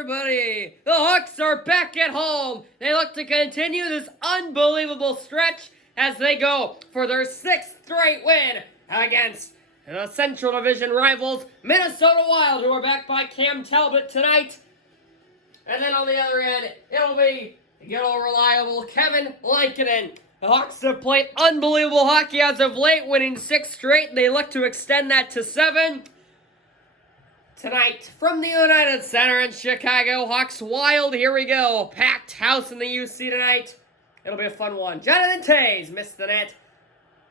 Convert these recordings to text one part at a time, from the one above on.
everybody! The Hawks are back at home. They look to continue this unbelievable stretch as they go for their 6th straight win against the Central Division rivals, Minnesota Wild, who are backed by Cam Talbot tonight. And then on the other end, it'll be the good old reliable Kevin Lankinen. The Hawks have played unbelievable hockey as of late, winning 6 straight. They look to extend that to 7. Tonight, from the United Center in Chicago, Hawks Wild, here we go. Packed house in the UC tonight. It'll be a fun one. Jonathan Toews missed the net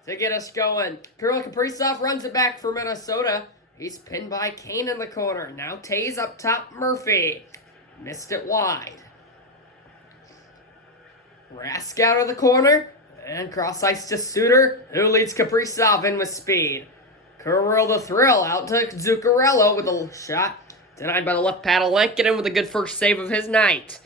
to get us going. Kirill Kaprizov runs it back for Minnesota. He's pinned by Kane in the corner. Now Toews up top, Murphy. Missed it wide. Rask out of the corner. And cross ice to Suter, who leads Kaprizov in with speed. Kirill the Thrill out to Zuccarello with a shot. Denied by the left paddle. Lankinen with a good first save of his night.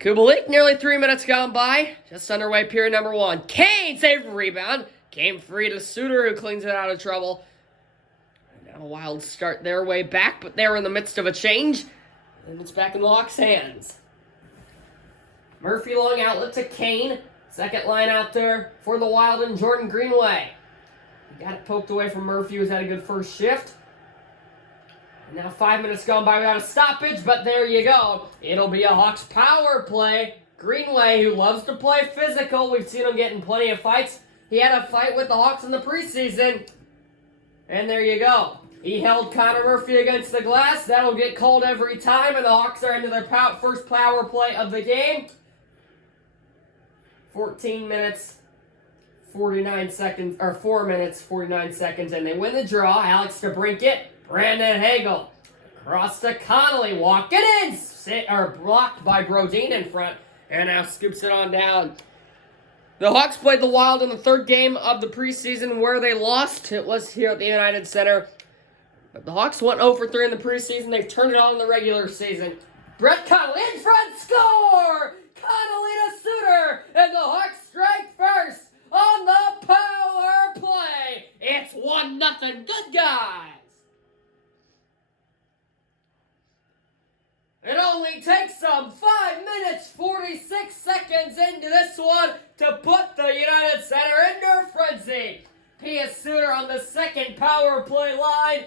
Kubalik, nearly 3 minutes gone by. Just underway period number 1. Kane save rebound. Came free to Suter, who cleans it out of trouble. And now a Wild start their way back, but they're in the midst of a change. And it's back in the Hawks' hands. Murphy long outlet to Kane. Second line out there for the Wild and Jordan Greenway. Got it poked away from Murphy, who's had a good first shift. And now 5 minutes gone by without a stoppage, but there you go. It'll be a Hawks power play. Greenway, who loves to play physical. We've seen him get in plenty of fights. He had a fight with the Hawks in the preseason. And there you go. He held Connor Murphy against the glass. That'll get called every time, and the Hawks are into their first power play of the game. 14 minutes. 49 seconds, or 4 minutes, 49 seconds, and they win the draw. Alex DeBrincat, Brandon Hagel. Across to Connolly, walking in, blocked by Brodin in front, and now scoops it on down. The Hawks played the Wild in the 3rd game of the preseason where they lost. It was here at the United Center. But the Hawks went 0 for 3 in the preseason. They've turned it on in the regular season. Brett Connolly in front, score! Connolly to Suter, and the Hawks strike first. On the power play, it's 1-0. Good guys. It only takes them 5 minutes, 46 seconds into this one to put the United Center into a frenzy. P.S. Suter on the second power play line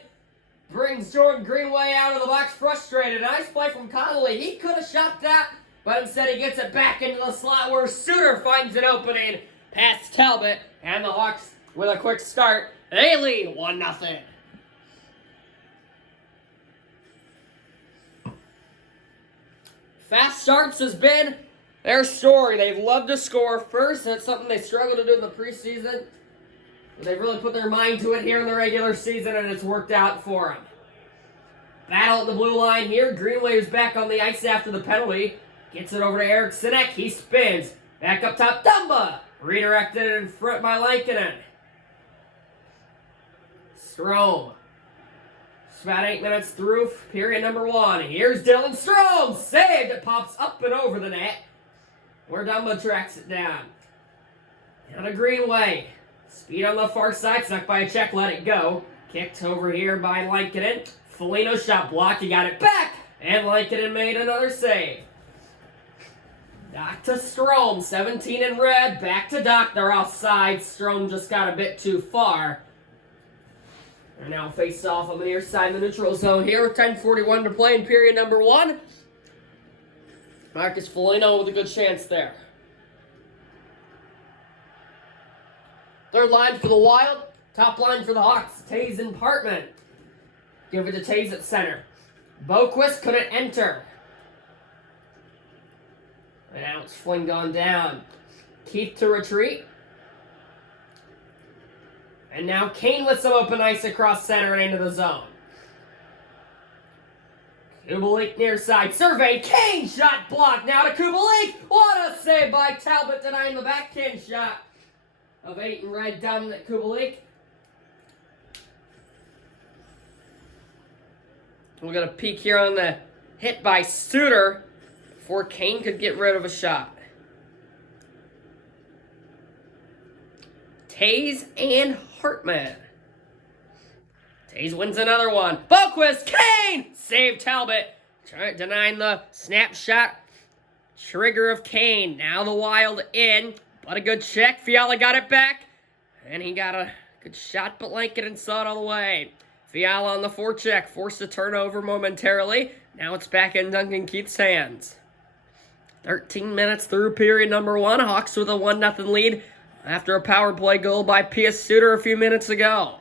brings Jordan Greenway out of the box frustrated. Nice play from Connolly. He could have shot that, but instead he gets it back into the slot where Suter finds an opening. Past Talbot, and the Hawks, with a quick start, they lead 1-0. Fast starts has been their story. They've loved to score first. That's something they struggled to do in the preseason. But they've really put their mind to it here in the regular season, and it's worked out for them. Battle at the blue line here. Greenway is back on the ice after the penalty. Gets it over to Eric Sinek. He spins. Back up top, Dumba. Redirected in front by Lankinen. Strome. It's about 8 minutes through period number 1. Here's Dylan Strome. Saved. It pops up and over the net. Where Dumba tracks it down. Down to Greenway. Speed on the far side. Snuck by a check. Let it go. Kicked over here by Lankinen. Foligno shot blocked. He got it back. And Lankinen made another save. Doc to Strome, 17 in red, back to Doc, they're offside. Strome just got a bit too far. They're now faced off on the near side of the neutral zone here with 10:41 to play in period number 1. Marcus Foligno with a good chance there. Third line for the Wild, top line for the Hawks, Toews and Partman. Give it to Toews at center. Boquist couldn't enter. And now it's fling gone down. Keith to retreat. And now Kane with some open ice across center and into the zone. Kubalik near side. Surveyed. Kane shot blocked. Now to Kubalik. What a save by Talbot denying the backhand shot of 8 in red dominant Kubalik. We'll get a peek here on the hit by Suter before Kane could get rid of a shot. Toews and Hartman. Toews wins another one. Boquist, Kane! Save Talbot. denying the snapshot trigger of Kane. Now the Wild in, but a good check. Fiala got it back, and he got a good shot, but Lankinen saw it all the way. Fiala on the forecheck, forced a turnover momentarily. Now it's back in Duncan Keith's hands. 13 minutes through period number 1. Hawks with a 1-0 lead after a power play goal by Pius Suter a few minutes ago.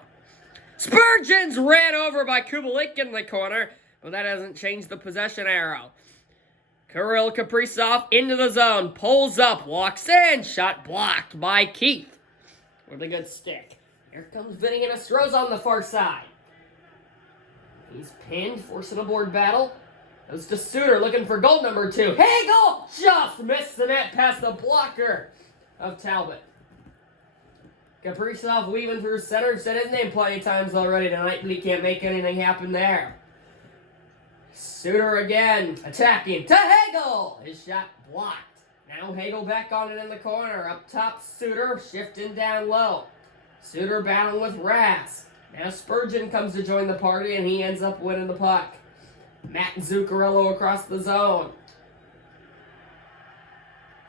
Spurgeon's ran over by Kubalik in the corner, but that hasn't changed the possession arrow. Kirill Kaprizov into the zone, pulls up, walks in, shot blocked by Keith with a good stick. Here comes Vinny and Astroza on the far side. He's pinned, forcing a board battle. Goes to Suter, looking for goal number 2. Hagel just missed the net past the blocker of Talbot. Kaprizov weaving through center, said his name plenty of times already tonight, but he can't make anything happen there. Suter again, attacking to Hagel. His shot blocked. Now Hagel back on it in the corner. Up top, Suter shifting down low. Suter battling with Rask. Now Spurgeon comes to join the party, and he ends up winning the puck. Matt Zuccarello across the zone.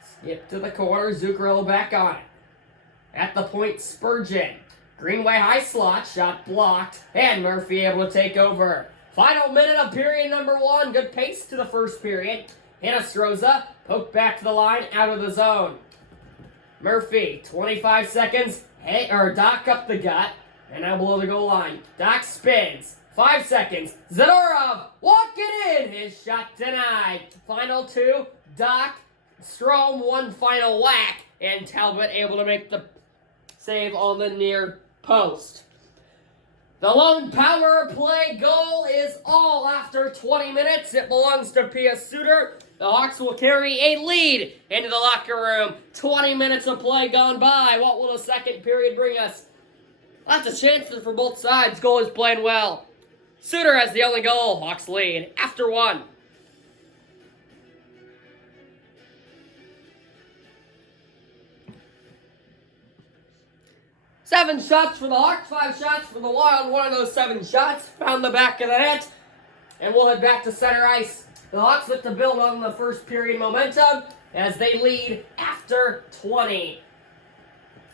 Skip to the corner, Zuccarello back on it. At the point, Spurgeon. Greenway high slot, shot blocked, and Murphy able to take over. Final minute of period number 1. Good pace to the first period. Hinostroza poked back to the line, out of the zone. Murphy, 25 seconds. Doc up the gut, and now below the goal line. Doc spins. 5 seconds. Zadorov walking in. His shot denied. Final 2. Doc, Strome, one final whack, and Talbot able to make the save on the near post. The lone power play goal is all after 20 minutes. It belongs to Pius Suter. The Hawks will carry a lead into the locker room. 20 minutes of play gone by. What will the second period bring us? Lots of chances for both sides. Goalie's playing well. Suter has the only goal. Hawks lead after 1. Seven shots for the Hawks, 5 shots for the Wild. One of those 7 shots found the back of the net. And we'll head back to center ice. The Hawks look to build on the first period momentum as they lead after 20.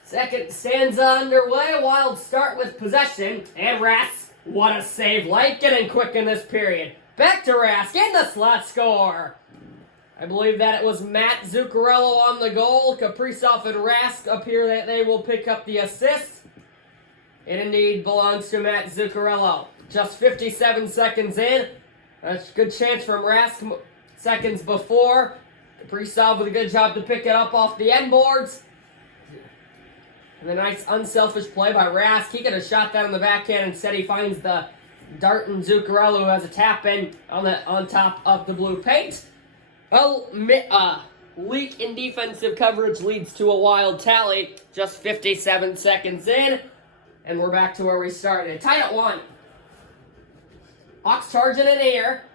Second stanza underway. Wild start with possession. And Rask, what a save. Lankinen quick in this period. Back to Rask in the slot score. I believe that it was Matt Zuccarello on the goal. Kaprizov and Rask appear that they will pick up the assist. It indeed belongs to Matt Zuccarello. Just 57 seconds in. A good chance from Rask seconds before. Kaprizov with a good job to pick it up off the end boards. And a nice unselfish play by Rask. He could have shot that on the backhand. Instead he finds the dart and Zuccarello, who has a tap in on top of the blue paint. Leak in defensive coverage leads to a Wild tally. Just 57 seconds in. And we're back to where we started. Tied at 1. Hawks charging in air.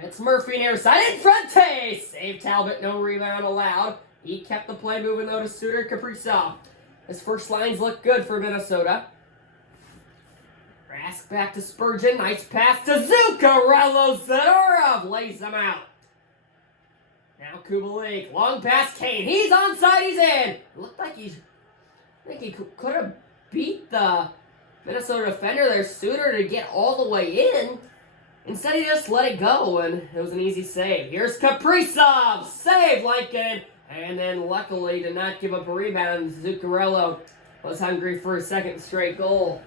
It's Murphy near side. In front. Save Talbot. No rebound allowed. He kept the play moving though to Suter. Kaprizov. His first lines look good for Minnesota. Rask back to Spurgeon. Nice pass to Zuccarello. Zadorov lays him out. Now Kubalik, long pass Kane. He's onside, he's in. It looked like I think he could have beat the Minnesota defender there, Suter, to get all the way in. Instead, he just let it go, and it was an easy save. Here's Kaprizov, save Lankinen, and then luckily did not give up a rebound. Zuccarello was hungry for a second straight goal.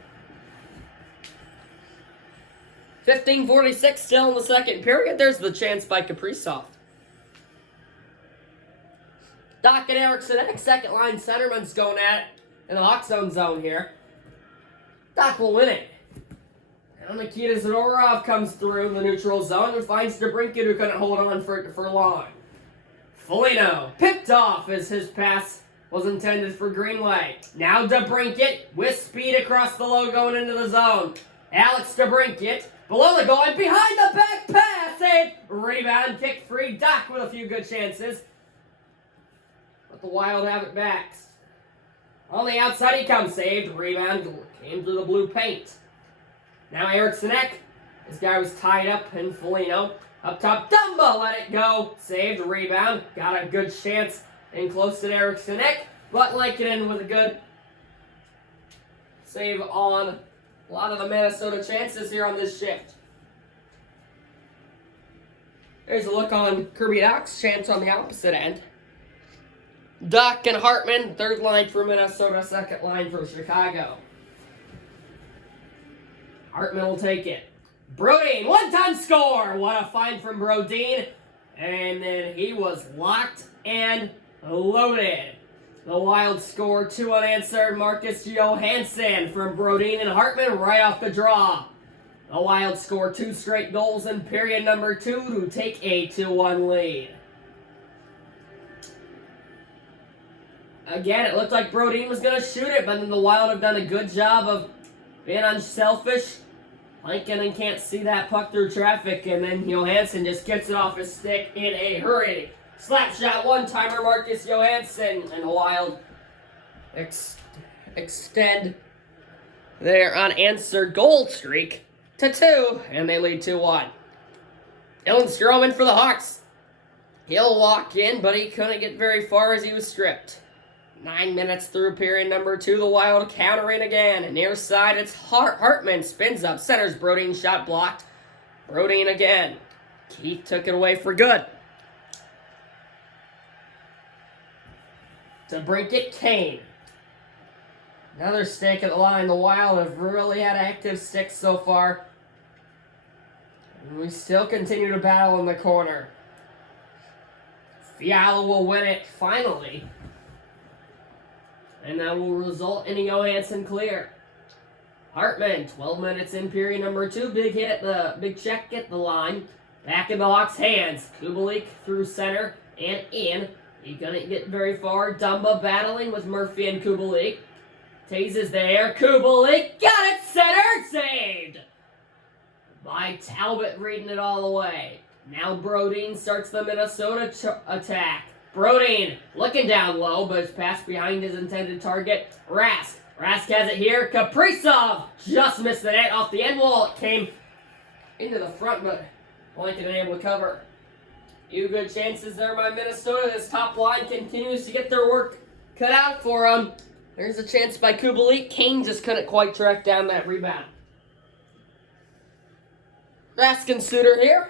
15:46 still in the second period. There's the chance by Kaprizov. Doc and Erickson, second line centerman's going at it in the Hawks zone here. Doc will win it. Now Nikita Zadorov comes through the neutral zone and finds DeBrincat, who couldn't hold on for long. Foligno picked off as his pass was intended for Greenway. Now DeBrincat with speed across the low going into the zone. Alex DeBrincat below the goal and behind the back pass. And rebound, kick free. Doc with a few good chances. But the Wild have it back. On the outside he comes, saved, rebound, came through the blue paint. Now Eriksson This guy was tied up, and Foligno up top. Dumba let it go. Saved, rebound. Got a good chance in close to Erik's neck, but Lankinen with a good save on a lot of the Minnesota chances here on this shift. There's a look on Kirby Dach's chance on the opposite end. Dach and Hartman, third line for Minnesota, second line for Chicago. Hartman will take it. Brodin, one-time score! What a find from Brodin. And then he was locked and loaded. The Wild score, 2 unanswered. Marcus Johansson from Brodin and Hartman right off the draw. The Wild score 2 straight goals in period number 2 to take a 2-1 lead. Again, it looked like Brodin was going to shoot it, but then the Wild have done a good job of being unselfish. Lankinen can't see that puck through traffic, and then Johansson just gets it off his stick in a hurry. Slap shot, one-timer, Marcus Johansson, and the Wild extend their unanswered goal streak to 2, and they lead 2-1. Dylan Stroman for the Hawks. He'll walk in, but he couldn't get very far as he was stripped. 9 minutes through period number 2, the Wild countering again. Near side, it's Hartman. Spins up, centers Brodin, shot blocked. Brodin again. Keith took it away for good. To break it, Kane. Another stick at the line. The Wild have really had active sticks so far. And we still continue to battle in the corner. Fiala will win it finally. And that will result in a Johansson clear. Hartman, 12 minutes in period number 2. Big check at the line. Back in the Hawks' hands. Kubalik through center and in. He couldn't get very far. Dumba battling with Murphy and Kubalik. Taze is there. Kubalik got it centered. Saved by Talbot, reading it all the way. Now Brodin starts the Minnesota attack. Brodin looking down low, but it's passed behind his intended target. Rask has it here. Kaprizov just missed the net off the end wall. It came into the front, but Lankinen able to cover. Few good chances there by Minnesota. This top line continues to get their work cut out for them. There's a chance by Kubalik. Kane just couldn't quite track down that rebound. Rask and Suter here.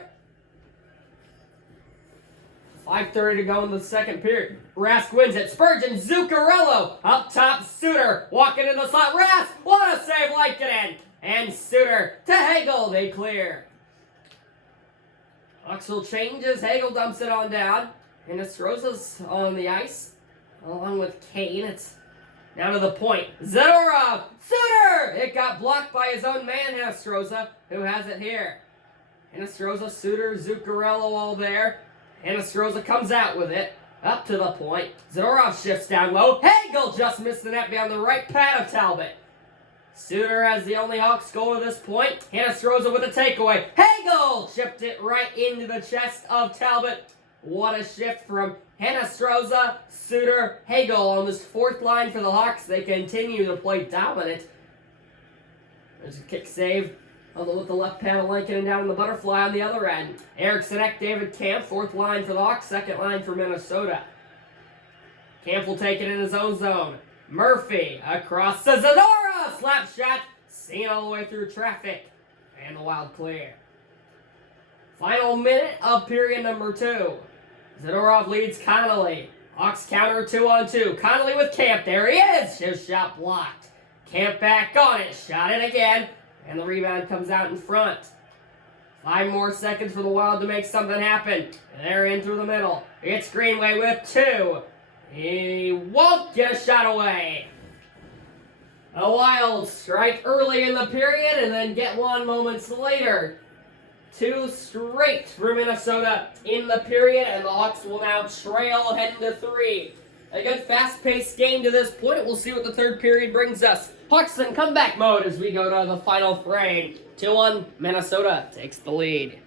5:30 to go in the second period. Rask wins it. Spurgeon, Zuccarello, up top, Suter, walking in the slot. Rask, what a save, Lankinen! And Suter to Hagel, they clear. Huxell changes, Hagel dumps it on down, and Estroza's on the ice, along with Kane. It's now to the point. Zadorov, Suter! It got blocked by his own man, Estroza, who has it here. And Estroza, Suter, Zuccarello all there. And Estroza comes out with it, up to the point. Zadorov shifts down low. Hagel just missed the net beyond the right pad of Talbot. Suter has the only Hawks goal to this point. Estroza with a takeaway. Hagel chipped it right into the chest of Talbot. What a shift from Estroza, Suter, Hagel on this fourth line for the Hawks. They continue to play dominant. There's a kick save. With the left panel, Lankinen down in the butterfly on the other end. Eriksson, David Kampf, fourth line for the Hawks, second line for Minnesota. Kampf will take it in his own zone. Murphy across to Zadorov. Slap shot, seen all the way through traffic. And the Wild clear. Final minute of period number 2. Zadorov leads Connolly. Hawks counter 2-on-2. Connolly with Kampf. There he is. His shot blocked. Kampf back on it. Shot it again. And the rebound comes out in front. 5 more seconds for the Wild to make something happen. They're in through the middle. It's Greenway with 2. He won't get a shot away. The Wild strike early in the period and then get one moments later. 2 straight for Minnesota in the period, and the Hawks will now trail heading to 3. A good fast-paced game to this point. We'll see what the third period brings us. Hawks in comeback mode as we go to the final frame. 2-1, Minnesota takes the lead.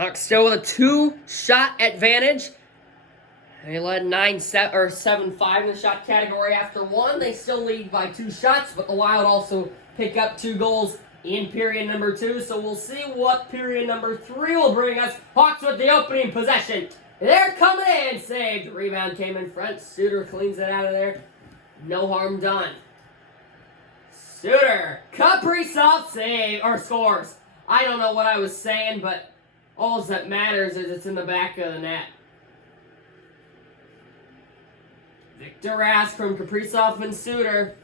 Hawks still with a 2-shot advantage. They led 7-5 in the shot category after one. They still lead by 2 shots, but the Wild also pick up 2 goals in period number 2. So we'll see what period number 3 will bring us. Hawks with the opening possession. They're coming in. Saved. Rebound came in front. Suter cleans it out of there. No harm done. Suter. Kaprizov save or scores. I don't know what I was saying, but all that matters is it's in the back of the net. Victor Rask from Kaprizov and Suter.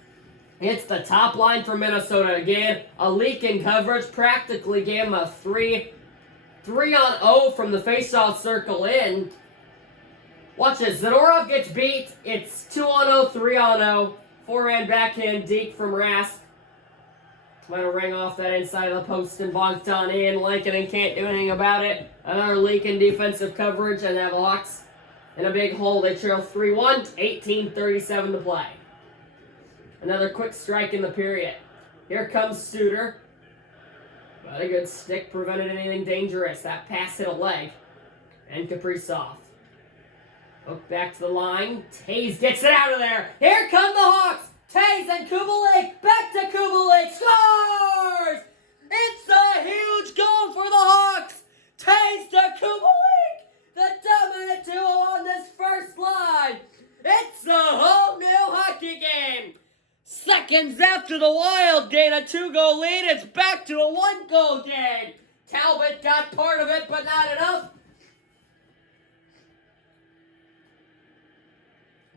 It's the top line for Minnesota again. A leak in coverage practically gave him a 3-on-0 from the faceoff circle in. Watch this. Zadorov gets beat. It's 2-on-0, 3-on-0. Forehand backhand deep from Rask. Might have rang off that inside of the post and bonked on in. Lankinen can't do anything about it. Another leak in defensive coverage, and the Hawks in a big hole. They trail 3-1, 18:37 to play. Another quick strike in the period. Here comes Suter. But a good stick prevented anything dangerous. That pass hit a leg. And Kaprizov. Hook back to the line. Taves gets it out of there. Here come the Hawks. Taves and Kubalik. Back to Kubalik. Scores! It's a huge goal for the Hawks. Taves to Kubalik. The dominant duo on this first line. It's a whole new hockey game. Seconds after the Wild gain a 2-goal lead, it's back to a 1-goal game. Talbot got part of it, but not enough.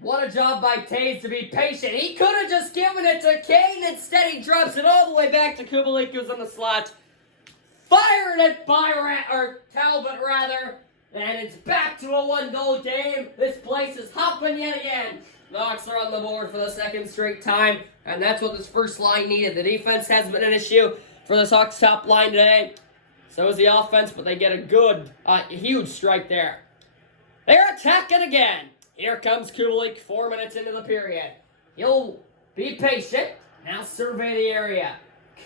What a job by Taves to be patient. He could have just given it to Kane. Instead, he drops it all the way back to Kubalik, who's in the slot. Fired it by Talbot, rather. And it's back to a 1-goal game. This place is hopping yet again. The Hawks are on the board for the second straight time, and that's what this first line needed. The defense has been an issue for this Hawks top line today. So is the offense, but they get a huge strike there. They're attacking again. Here comes Kubalik 4 minutes into the period. He'll be patient. Now survey the area.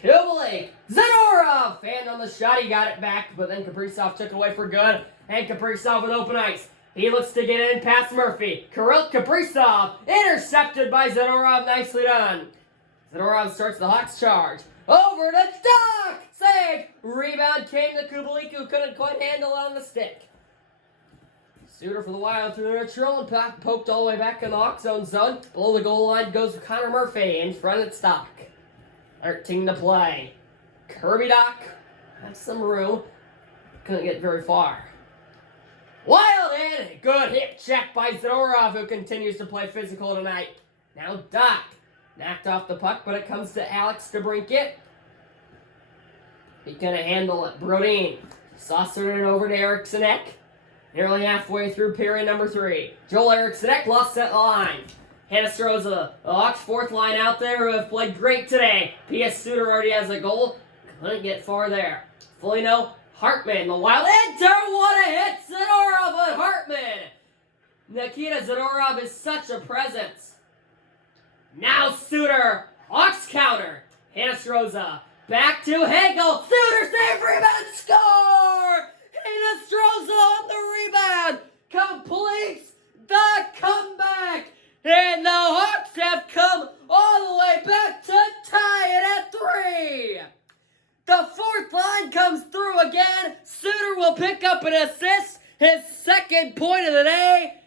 Kubalik, Zadorov, fanned on the shot. He got it back, but then Kaprizov took away for good. And Kaprizov with open ice. He looks to get in past Murphy. Kirill Kaprizov intercepted by Zadorov. Nicely done. Zadorov starts the Hawks charge. Over to Doc! Save! Rebound came to Kubalik, who couldn't quite handle it on the stick. Suter for the Wild through the neutral and poked all the way back in the Hawks zone. Below the goal line goes Connor Murphy in front of Stock. 13 to play. Kirby Doc has some room. Couldn't get very far. Wild in! Good hip check by Zadorov, who continues to play physical tonight. Now Doc. Knocked off the puck, but it comes to Alex DeBrincat. He couldn't handle it. Brodin saucered it over to Eriksson. Nearly halfway through period number 3. Joel Eriksson lost that line. Hannes throws the Hawks fourth line out there who have played great today. P.S. Suter already has a goal. Couldn't get far there. Foligno, Hartman, the Wild enter. What a hit! Zadorov and Hartman. Nikita Zadorov is such a presence. Now Suter, Hawks counter. Hannes back to Hagel. Suter save, rebound, score! Hannes on the rebound. Completes the comeback. And the Hawks have come all the way back to tie it at 3. The fourth line comes through again. Suter will pick up an assist. His second point of the day.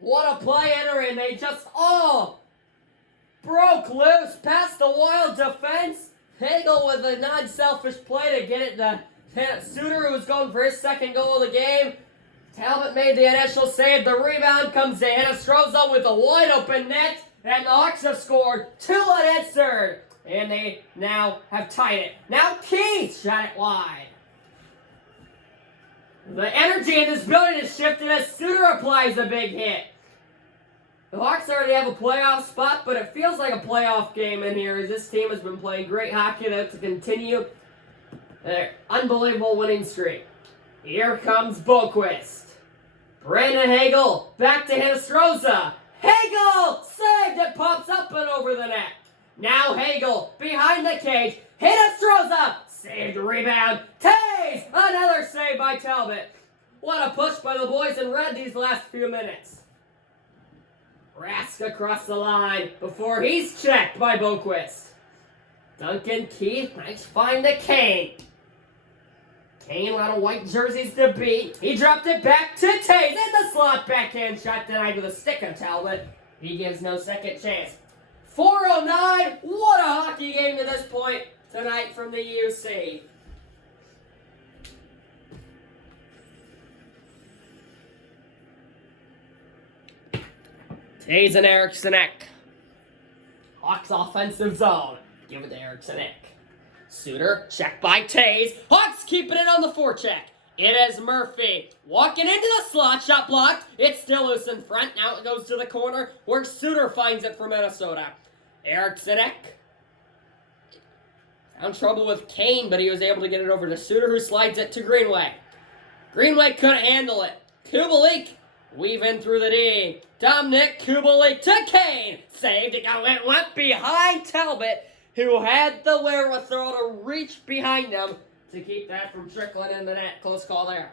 What a play entering. They just all broke loose past the Wild defense. Hagel with a non-selfish play to get it to Suter, who was going for his second goal of the game. Talbot made the initial save. The rebound comes to Hannes with a wide-open net. And the Hawks have scored 2 unanswered. And they now have tied it. Now Keith shot it wide. The energy in this building has shifted as Suter applies a big hit. The Hawks already have a playoff spot, but it feels like a playoff game in here as this team has been playing great hockey to continue their unbelievable winning streak. Here comes Boquist. Brandon Hagel back to Hinostroza. Hagel saved! It pops up and over the net. Now Hagel behind the cage. Hinostroza Saved the rebound. Taves! Another save by Talbot. What a push by the boys in red these last few minutes. Rask across the line before he's checked by Boquist. Duncan Keith, nice find to Kane. Kane, a lot of white jerseys to beat. He dropped it back to Taves in the slot. Backhand shot denied with a stick of Talbot. He gives no second chance. 4:09. What a hockey game to this point tonight from the UC. Taves and Erikssonek. Hawks offensive zone. Give it to Erikssonek. Suter, checked by Taves. Hawks keeping it on the forecheck. It is Murphy. Walking into the slot, shot blocked. It's still loose in front. Now it goes to the corner where Suter finds it for Minnesota. Erikssonek. Found trouble with Kane, but he was able to get it over to Suter, who slides it to Greenway. Greenway couldn't handle it. Kubalik weaving through the D. Dominic Kubalik to Kane. Saved it. Went behind Talbot, who had the wherewithal to reach behind him to keep that from trickling in the net. Close call there.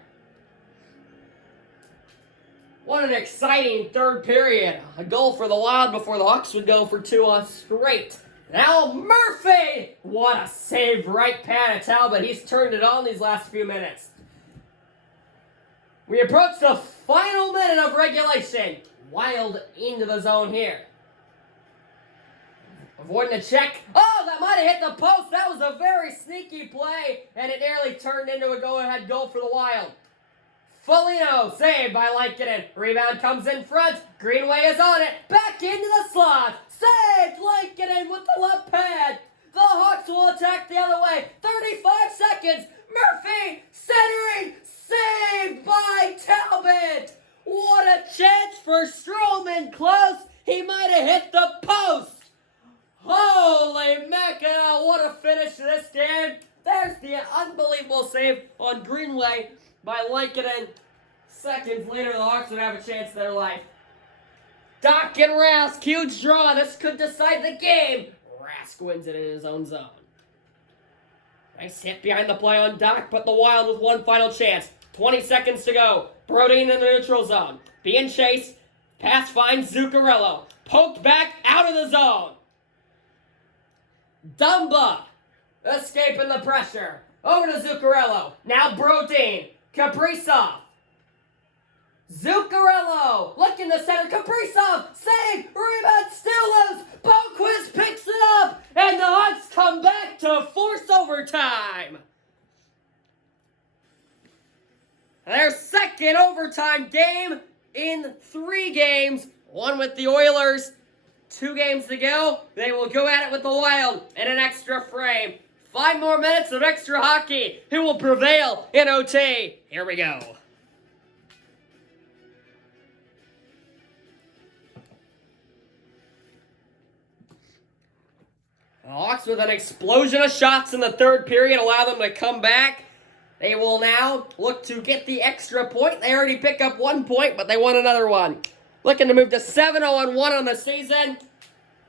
What an exciting third period. A goal for the Wild before the Hawks would go for two on straight. Now Murphy! What a save right pad of Talbot. He's turned it on these last few minutes. We approach the final minute of regulation. Wild into the zone here. Avoiding a check. Oh, that might have hit the post. That was a very sneaky play, and it nearly turned into a go-ahead goal for the Wild. Foligno saved by Lankinen. Rebound comes in front. Greenway is on it. Back into the slot. Saved Lankinen with the left pad. The Hawks will attack the other way. 35 seconds. Murphy centering. Saved by Talbot. What a chance for Stroman. Close. He might have hit the post. Holy mackerel, what a finish to this game. There's the unbelievable save on Greenway by Lankinen. Seconds later, the Hawks would have a chance of their life. Doc and Rask, huge draw. This could decide the game. Rask wins it in his own zone. Nice hit behind the play on Doc, but the Wild with one final chance. 20 seconds to go. Brodin in the neutral zone. Being chased. Pass finds Zuccarello. Poked back out of the zone. Dumba escaping the pressure. Over to Zuccarello. Now Brodin. Kaprizov. Zuccarello. Looking to center. Kaprizov. Save. Rebound still loose. Boquist picks it up. And the Hawks come back to force overtime. Their second overtime game in 3 games. One with the Oilers. 2 games to go. They will go at it with the Wild in an extra frame. 5 more minutes of extra hockey. Who will prevail in OT? Here we go. The Hawks with an explosion of shots in the third period allow them to come back. They will now look to get the extra point. They already pick up 1 point, but they want another one. Looking to move to 7-0-1 on the season.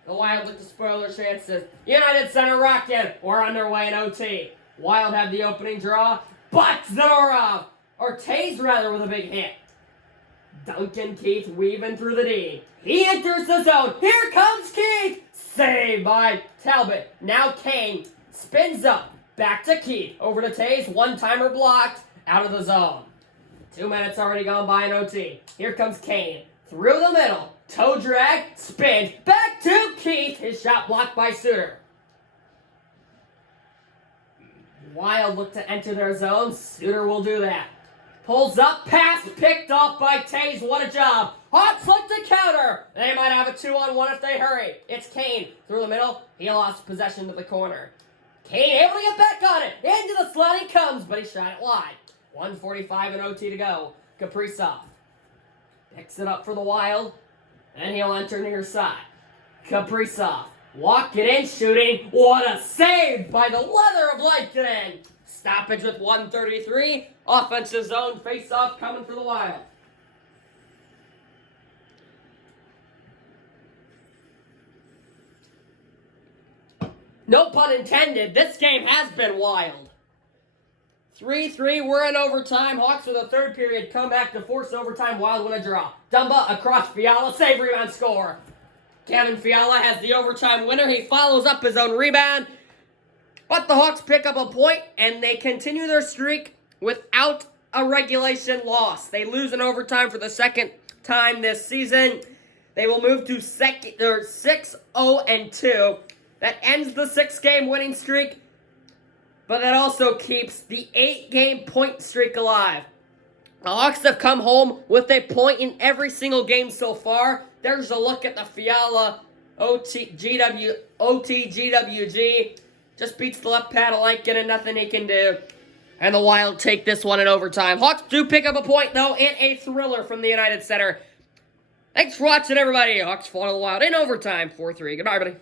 The Wild look to spoil their chances. United center rocked in. We're underway in OT. Wild have the opening draw, but Zadorov, or Taves rather, with a big hit. Duncan Keith weaving through the D. He enters the zone. Here comes Keith. Saved by Talbot. Now Kane spins up. Back to Keith. Over to Taves. One-timer blocked. Out of the zone. 2 minutes already gone by in OT. Here comes Kane. Through the middle. Toe drag. Spins. Back to Keith. His shot blocked by Suter. Wild look to enter their zone. Suter will do that. Pulls up. Pass picked off by Taves. What a job. Hawks look to counter. They might have a 2-on-1 if they hurry. It's Kane. Through the middle. He lost possession to the corner. Kane able to get back on it. Into the slot he comes, but he shot it wide. 1:45 in OT to go. Kaprizov picks it up for the Wild, and he'll enter near side. Kaprizov walking in, shooting. What a save by the leather of Lankinen. Stoppage with 1:33. Offensive zone face-off coming for the Wild. No pun intended, this game has been wild. 3-3, we're in overtime. Hawks with a third period comeback to force overtime. Wild win a draw. Dumba across Fiala, save, rebound, score. Kevin Fiala has the overtime winner. He follows up his own rebound. But the Hawks pick up a point, and they continue their streak without a regulation loss. They lose in overtime for the second time this season. They will move to 6-0-2. That ends the 6-game winning streak, but that also keeps the 8-game point streak alive. The Hawks have come home with a point in every single game so far. There's a look at the Fiala OTGWG. Just beats the left paddle, like getting nothing he can do. And the Wild take this one in overtime. Hawks do pick up a point, though, in a thriller from the United Center. Thanks for watching, everybody. Hawks fall to the Wild in overtime, 4-3. Goodbye, everybody.